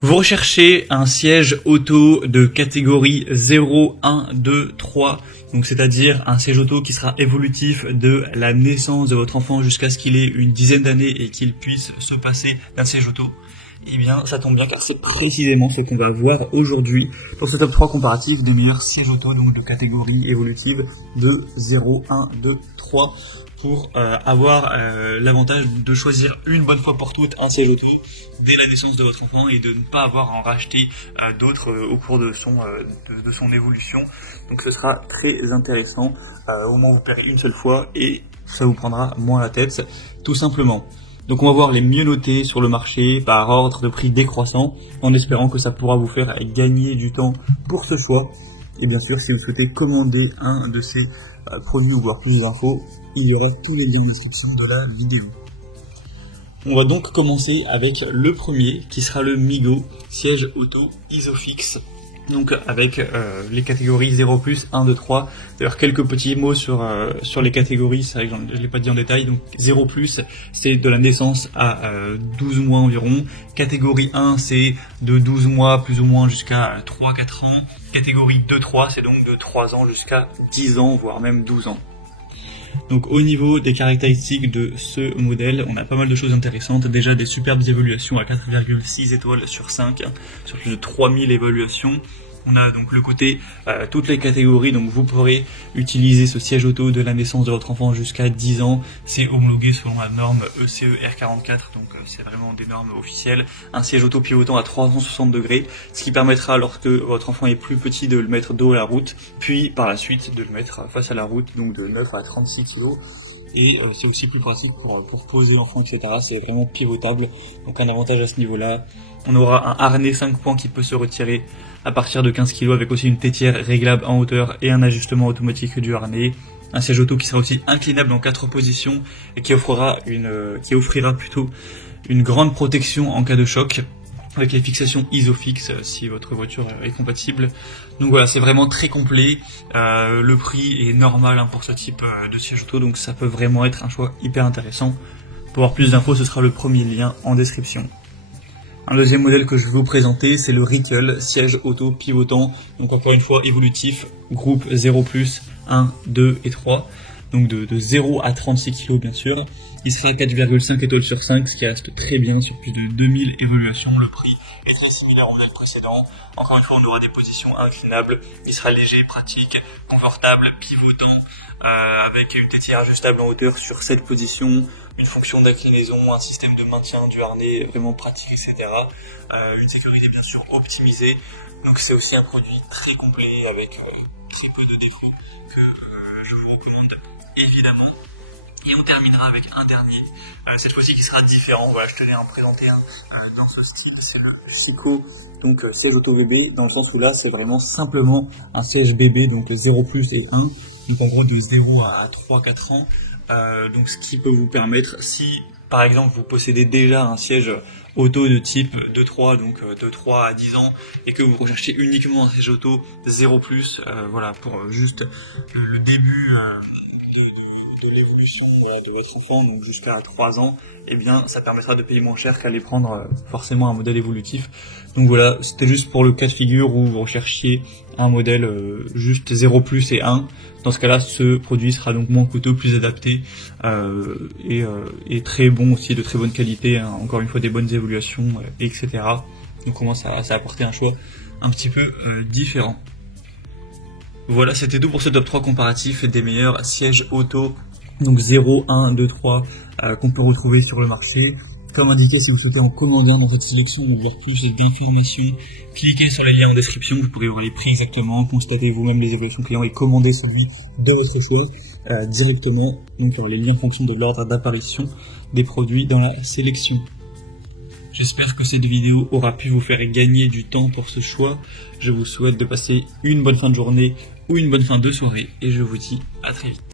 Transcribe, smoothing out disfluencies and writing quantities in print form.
Vous recherchez un siège auto de catégorie 0, 1, 2, 3, donc c'est-à-dire un siège auto qui sera évolutif de la naissance de votre enfant jusqu'à ce qu'il ait une dizaine d'années et qu'il puisse se passer d'un siège auto. Eh bien, ça tombe bien car c'est précisément ce qu'on va voir aujourd'hui pour ce top 3 comparatif des meilleurs sièges auto, donc de catégorie évolutive de 0, 1, 2, 3, pour avoir l'avantage de choisir une bonne fois pour toutes un siège auto dès la naissance de votre enfant et de ne pas avoir à en racheter d'autres au cours de son évolution. Donc ce sera très intéressant, au moins vous paierez une seule fois et ça vous prendra moins la tête, tout simplement. Donc on va voir les mieux notés sur le marché par ordre de prix décroissant, en espérant que ça pourra vous faire gagner du temps pour ce choix. Et bien sûr, si vous souhaitez commander un de ces produits ou voir plus d'infos, il y aura tous les liens en description de la vidéo. On va donc commencer avec le premier qui sera le Migo siège auto Isofix. Donc avec les catégories 0+, 1, 2, 3. D'ailleurs quelques petits mots sur les catégories, c'est vrai que je ne l'ai pas dit en détail. Donc 0+, c'est de la naissance à 12 mois environ. Catégorie 1, c'est de 12 mois plus ou moins jusqu'à 3-4 ans. Catégorie 2-3, c'est donc de 3 ans jusqu'à 10 ans, voire même 12 ans. Donc au niveau des caractéristiques de ce modèle, on a pas mal de choses intéressantes. Déjà des superbes évaluations à 4,6 étoiles sur 5, sur plus de 3000 évaluations. On a donc le côté toutes les catégories, donc vous pourrez utiliser ce siège auto de la naissance de votre enfant jusqu'à 10 ans. C'est homologué selon la norme ECE R44, donc c'est vraiment des normes officielles. Un siège auto pivotant à 360 degrés, ce qui permettra lorsque votre enfant est plus petit de le mettre dos à la route, puis par la suite de le mettre face à la route, donc de 9 à 36 kg. Et c'est aussi plus pratique pour poser l'enfant, etc. C'est vraiment pivotable, donc un avantage à ce niveau-là. On aura un harnais 5 points qui peut se retirer à partir de 15 kg avec aussi une tétière réglable en hauteur et un ajustement automatique du harnais. Un siège auto qui sera aussi inclinable en 4 positions et qui offrira plutôt une grande protection en cas de choc, avec les fixations Isofix si votre voiture est compatible. Donc voilà, c'est vraiment très complet. Le prix est normal pour ce type de siège auto, donc ça peut vraiment être un choix hyper intéressant. Pour avoir plus d'infos, ce sera le premier lien en description. Un deuxième modèle que je vais vous présenter, c'est le Ritual siège auto pivotant, donc encore une fois évolutif, groupe 0+, 1, 2 et 3, donc de 0 à 36 kg bien sûr. Il sera 4,5 étoiles sur 5, ce qui reste très bien sur plus de 2000 évaluations. Le prix est très similaire au modèle précédent. Encore une fois, on aura des positions inclinables. Il sera léger, pratique, confortable, pivotant, avec une tétière ajustable en hauteur sur 7 positions, une fonction d'inclinaison, un système de maintien du harnais vraiment pratique, etc. Une sécurité bien sûr optimisée. Donc c'est aussi un produit très complet avec très peu de défauts que je vous recommande évidemment. Et on terminera avec un dernier, cette fois-ci qui sera différent. Voilà, je tenais à en présenter un dans ce style, c'est le Chico, donc siège auto bébé, dans le sens où là c'est vraiment simplement un siège bébé, donc 0+ et 1, donc en gros de 0 à 3-4 ans, donc ce qui peut vous permettre, si par exemple vous possédez déjà un siège auto de type 2-3, donc de 3 à 10 ans, et que vous recherchez uniquement un siège auto 0+, voilà, pour juste le début de l'évolution de votre enfant, donc jusqu'à 3 ans, eh bien ça permettra de payer moins cher qu'aller prendre forcément un modèle évolutif. Donc voilà, c'était juste pour le cas de figure où vous recherchiez un modèle juste 0+ et 1. Dans ce cas-là, ce produit sera donc moins coûteux, plus adapté et très bon aussi, de très bonne qualité, hein, encore une fois des bonnes évaluations, etc. Donc comment ça a apporté un choix un petit peu différent. Voilà, c'était tout pour ce top 3 comparatif des meilleurs sièges auto, donc 0, 1, 2, 3, qu'on peut retrouver sur le marché. Comme indiqué, si vous souhaitez en commander un dans cette sélection ou voir plus d'informations, cliquez sur les liens en description, vous pourrez voir les prix exactement, constater vous-même les évaluations clients et commander celui de votre choix directement. Donc les liens en fonction de l'ordre d'apparition des produits dans la sélection. J'espère que cette vidéo aura pu vous faire gagner du temps pour ce choix. Je vous souhaite de passer une bonne fin de journée ou une bonne fin de soirée et je vous dis à très vite.